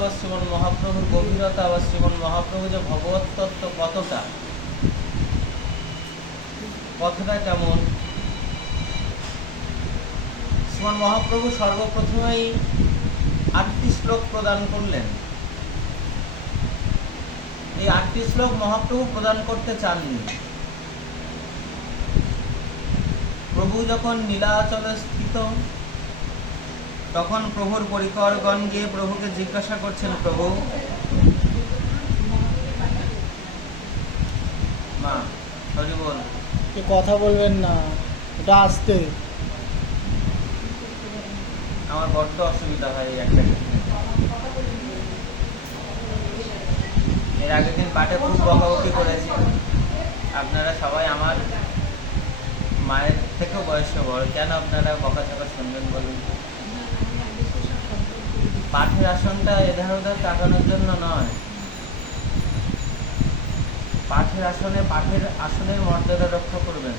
বা শ্রীমন মহাপ্রভুর গভীরতা বা শ্রীমন মহাপ্রভু যে ভগবত তত্ত্ব কতটা কেমন। শ্রীমন মহাপ্রভু সর্বপ্রথমেই 8টি শ্লোক প্রদান করলেন। এই 8টি শ্লোক মহাপ্রভু প্রদান করতে চাননি। প্রভু যখন নীলাচলে স্থিত, তখন প্রভুর পরিকরগণ গিয়ে প্রভুকে জিজ্ঞাসা করছেন, প্রভু মা হরি বল, কথা বলবেন না, এটা আসতে আমার বড্ড অসুবিধা হয় এই একটা ক্ষেত্রে। এর আগের দিন পাঠে খুব বকাবকি করেছি। আপনারা সবাই আমার মায়ের থেকেও বয়সে বড়, কেন আপনারা বকাঝকা শুনবেন বলুন? পাঠের আসনটা এধার ওধার তাকানোর জন্য নয়, পাঠের আসনের মর্যাদা রক্ষা করবেন।